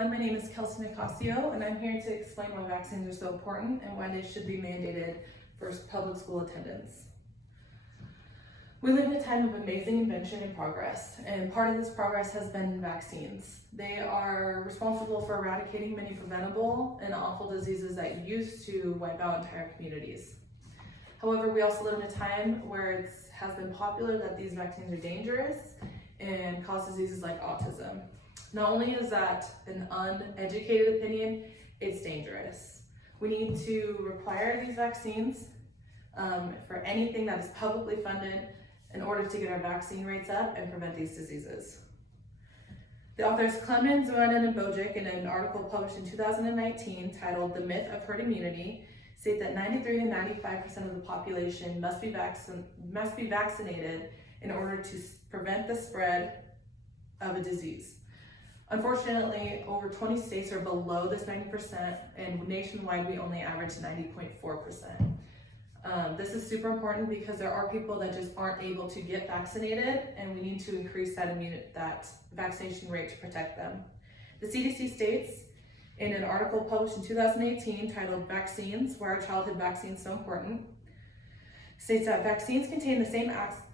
everyone, my name is Kelsey Nicasio, and I'm here to explain why vaccines are so important and why they should be mandated for public school attendance. We live in a time of amazing invention and progress, and part of this progress has been vaccines. They are responsible for eradicating many preventable and awful diseases that used to wipe out entire communities. However, we also live in a time where it has been popular that these vaccines are dangerous and cause diseases like autism. Not only is that an uneducated opinion, it's dangerous. We need to require these vaccines for anything that is publicly funded in order to get our vaccine rates up and prevent these diseases. The authors Clemens, Zuanin, and Bojic, in an article published in 2019 titled "The Myth of Herd Immunity," state that 93 to 95% of the population must be vaccinated in order to prevent the spread of a disease. Unfortunately, over 20 states are below this 90%, and nationwide we only average 90.4%. This is super important because there are people that just aren't able to get vaccinated, and we need to increase that vaccination rate to protect them. The CDC states in an article published in 2018 titled "Vaccines, Why Are Childhood Vaccines So Important?" states that vaccines contain the same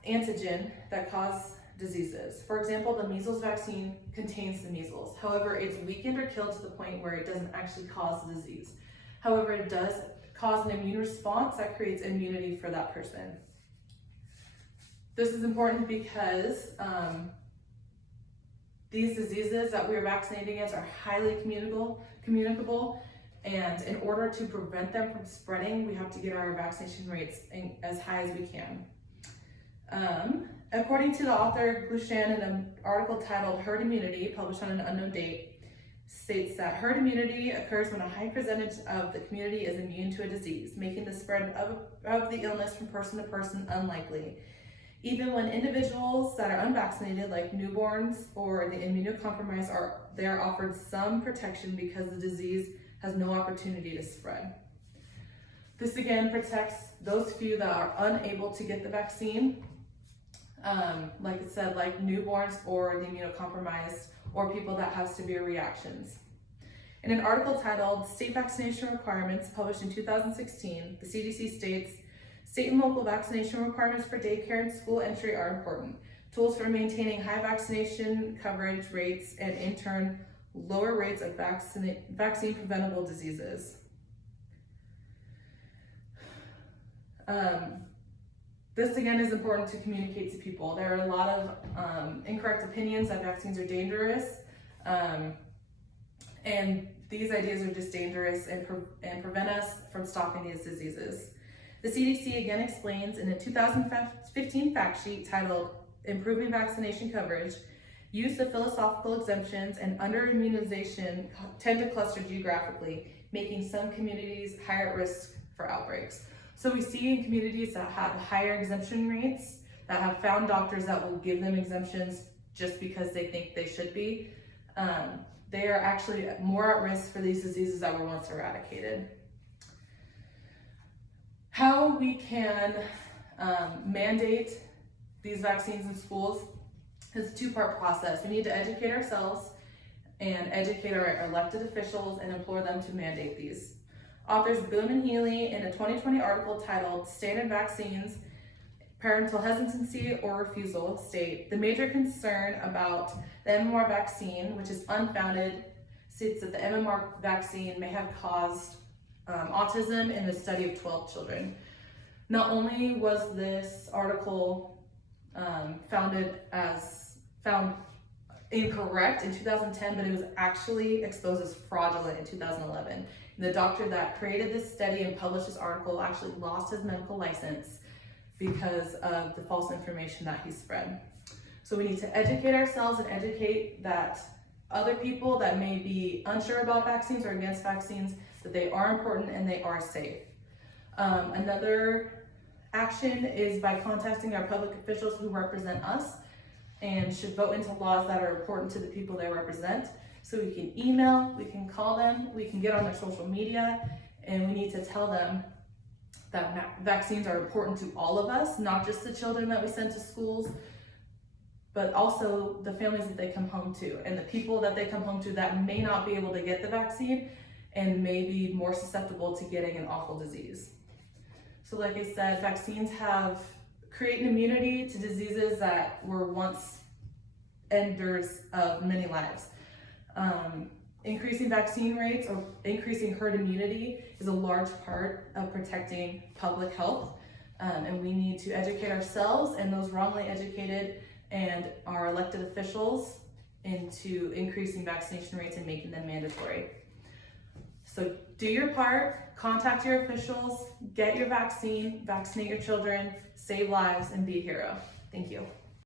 antigen that cause diseases. For example, the measles vaccine contains the measles. However, it's weakened or killed to the point where it doesn't actually cause the disease. However, it does cause an immune response that creates immunity for that person. This is important because these diseases that we are vaccinating against are highly communicable, and in order to prevent them from spreading, we have to get our vaccination rates as high as we can. According to the author Glushan, in an article titled "Herd Immunity," published on an unknown date, states that herd immunity occurs when a high percentage of the community is immune to a disease, making the spread of the illness from person to person unlikely. Even when individuals that are unvaccinated, like newborns or the immunocompromised, they are offered some protection because the disease has no opportunity to spread. This again protects those few that are unable to get the vaccine, like it said, like newborns or the immunocompromised, or people that have severe reactions. In an article titled "State Vaccination Requirements," published in 2016, the CDC states, "State and local vaccination requirements for daycare and school entry are important. Tools for maintaining high vaccination coverage rates and in turn, lower rates of vaccine preventable diseases." This again is important to communicate to people. There are a lot of incorrect opinions that vaccines are dangerous, and these ideas are just dangerous and prevent us from stopping these diseases. The CDC again explains in a 2015 fact sheet titled "Improving Vaccination Coverage," use of philosophical exemptions and under-immunization tend to cluster geographically, making some communities higher at risk for outbreaks. So we see in communities that have higher exemption rates, that have found doctors that will give them exemptions just because they think they should be, they are actually more at risk for these diseases that were once eradicated. How we can mandate these vaccines in schools is a two-part process. We need to educate ourselves and educate our elected officials and implore them to mandate these. Authors Boone and Healy, in a 2020 article titled "Standard Vaccines, Parental Hesitancy or Refusal," state, "The major concern about the MMR vaccine, which is unfounded, states that the MMR vaccine may have caused autism in the study of 12 children." Not only was this article found incorrect in 2010, but it was actually exposed as fraudulent in 2011. The doctor that created this study and published this article actually lost his medical license because of the false information that he spread. So we need to educate ourselves and educate that other people that may be unsure about vaccines or against vaccines, that they are important and they are safe. Another action is by contacting our public officials who represent us and should vote into laws that are important to the people they represent. So we can email, we can call them, we can get on their social media, and we need to tell them that vaccines are important to all of us, not just the children that we send to schools, but also the families that they come home to and the people that they come home to that may not be able to get the vaccine and may be more susceptible to getting an awful disease. So like I said, vaccines create an immunity to diseases that were once enders of many lives. Increasing vaccine rates or increasing herd immunity is a large part of protecting public health, and we need to educate ourselves and those wrongly educated and our elected officials into increasing vaccination rates and making them mandatory. So do your part, contact your officials, get your vaccine, vaccinate your children, save lives, and be a hero. Thank you.